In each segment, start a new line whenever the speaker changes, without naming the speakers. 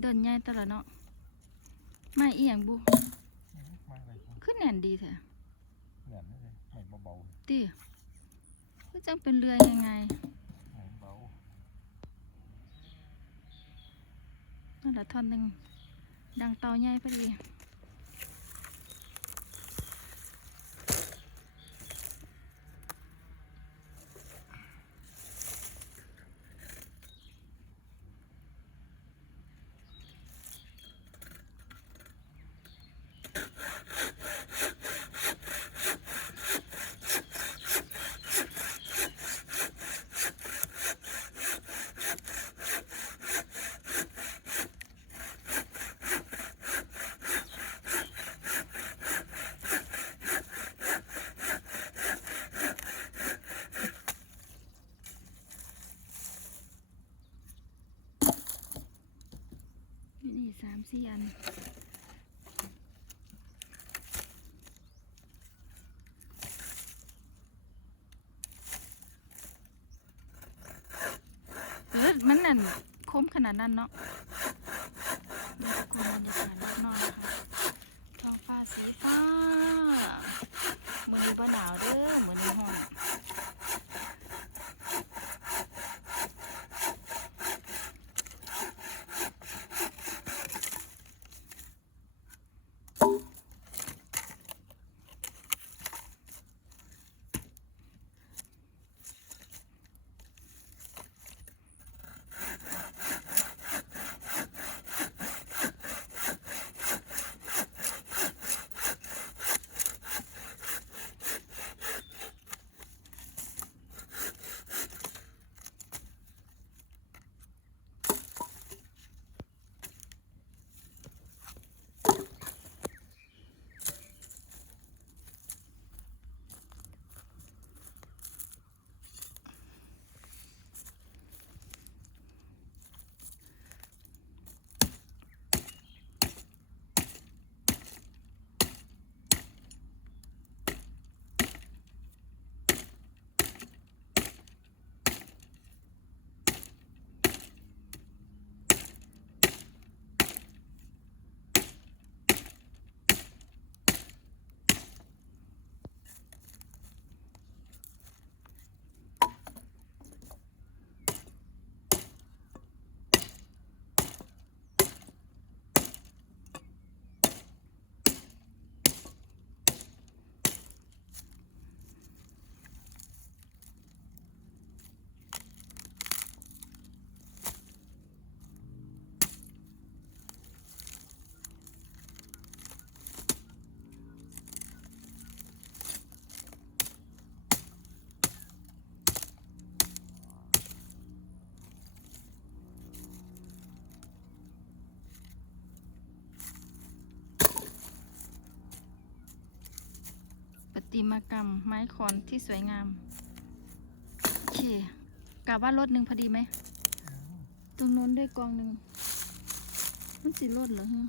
เดินใหญ่ตลอดเนาะไม่อีหยังบุ
มาเลย
ขึ้นแน่นดีแท้
เหนื่อยไม่เลยไม่เบา
ติคือจังเป็นเรือยังไง
ๆไม่เบา
นั่นแหละท่อนหนึ่งดังเตาใหญ่พอดี อยู่นี่ สี่อันเออมันนั่นคมขนาดนั้นเนาะ ติมากรรมไม้ขอนที่สวยงาม โอเคกะว่ารถหนึ่งพอดีไหม ตรงโน้นด้วยกองหนึ่งมันสิรถเหรอฮะ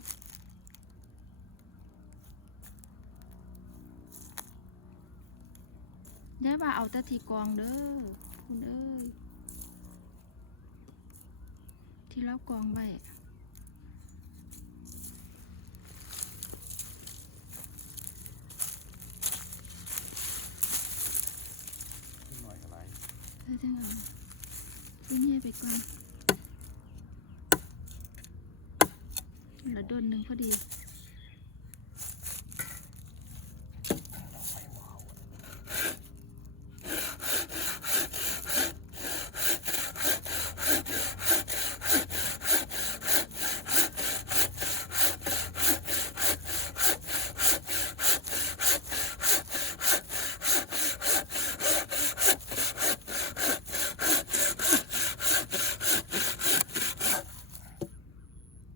ยายว่าเอาต่ทีกองเด้อคุณเอ้ย ที่เรากองไว้
ขึ้นหน่อยอะไร
เธอ จะเอาที่นี่ไปก่อนแล้วโดนหนึ่งพอดี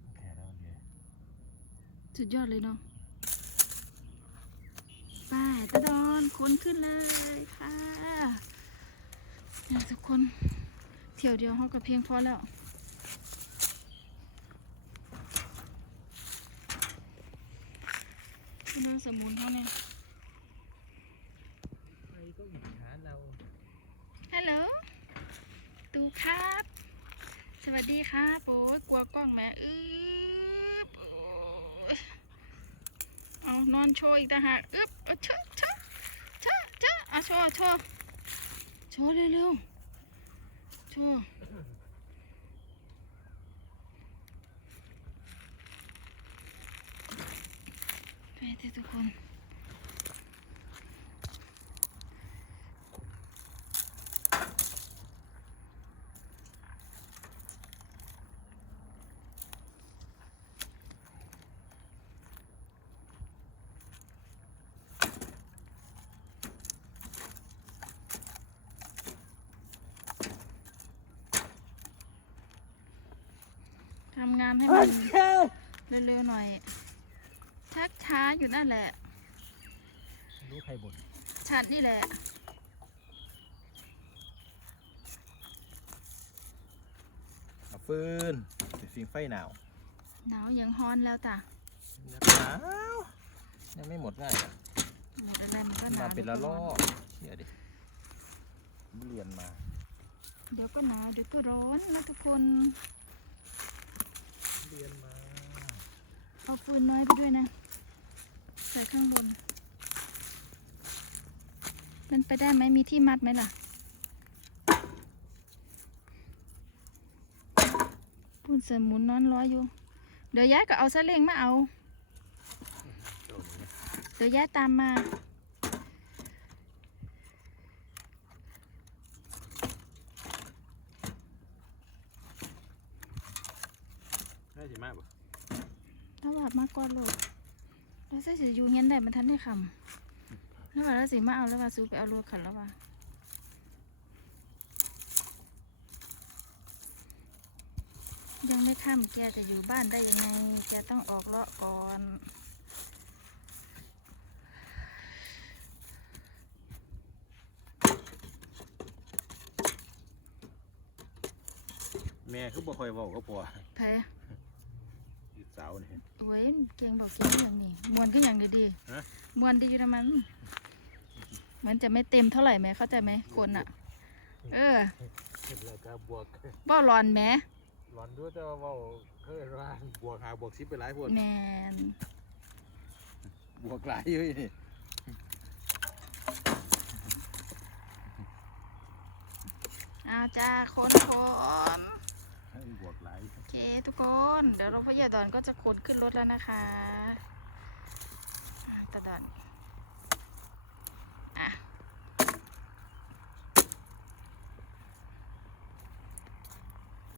โอเคแล้วโอเค
สุ ดยอดเลยเนาะไปตะดอนคนขึ้นเลยค่ะเนี่ยทุกคนเที่ยวเดียวเขาก็เพียงพอแล้วน่าสมุนเขาเนี่ย
ใครก็อิจฉาเรา
ฮัลโหลตูครับ สวัสดีครับโอ้ยกลัวกล้องแม่อึ๊บโอ้ย เอานอนโชว์อีกต่างหากอึ๊บเอาเชอะเชอะเชอะเชอะอะโชว์โชว์โชว์เร็วๆโชว์ไปเถอะทุกคนำงานให้มันเร็วๆหน่อย ชักช้าอยู่นั่นแหละ
รู้ใครบ่น
ฉันนี่แหละ
เอาฟืนไปฟิงไฟหนาว
หนาวยังฮ้อนแล้วจ้ะ
หนาวยังไม่หมดง่ายอะ
หมดอะไรมันก็หนาว
มาเป็นละลอ
ดี๋ยว
กเชื่อดิผมเรียนมา
เดี๋ยวก็หนาวเดี๋ยวก็ร้อนนะทุกคน
เรียนมา
เอาฟืนน้อยไปด้วยนะใส่ข้างบนมันไปได้ไหมมีที่มัดไหมล่ะปูนเสริมหมุนนอนร้อยอยู่ เดี๋ยวย้ายก็เอาซาเล้งมาเอา
เงี้ย
เดี๋ยวย้ายตามมา
สิมากปะ
ถ้าว่ามาก่อนโลดเราใส่สิอยู่เงี้ยได้มันทันได้คำแล้วว่าเราสิมาเอาแล้วว่าซื้อไปเอาโลดขันแล้วว่ายังไม่ค่ำแกจะอยู่บ้านได้ยังไง แกต้องออกเลาะก่อน
แม่คือบ่ค่อยเว้าก็พอ
แพ้
อี สาวนี่
ไว้เก่งบอกเก่งอย่างนี้มวนก็อย่างดีดี
ฮะ
มวนดีนะมันเหมือนจะไม่เต็มเท่าไหร่ไหมเข้าใจไหมคนอะ เออ
เห็นแล้วก็บวก
บ่รอนแหม
ร้อนด้วยแต่ว่าเว้าเคยว่าบวกหาบวกสิบไปหลายพวก
แมน
บวกหลายอยู่นี่
เอาจ้าคนคน
บวกหลาย
โอเค ทุกคน เดี๋ยวเราพ่อใหญ่ดอนก็จะขนขึ้นรถแล้วนะคะอะตาดอน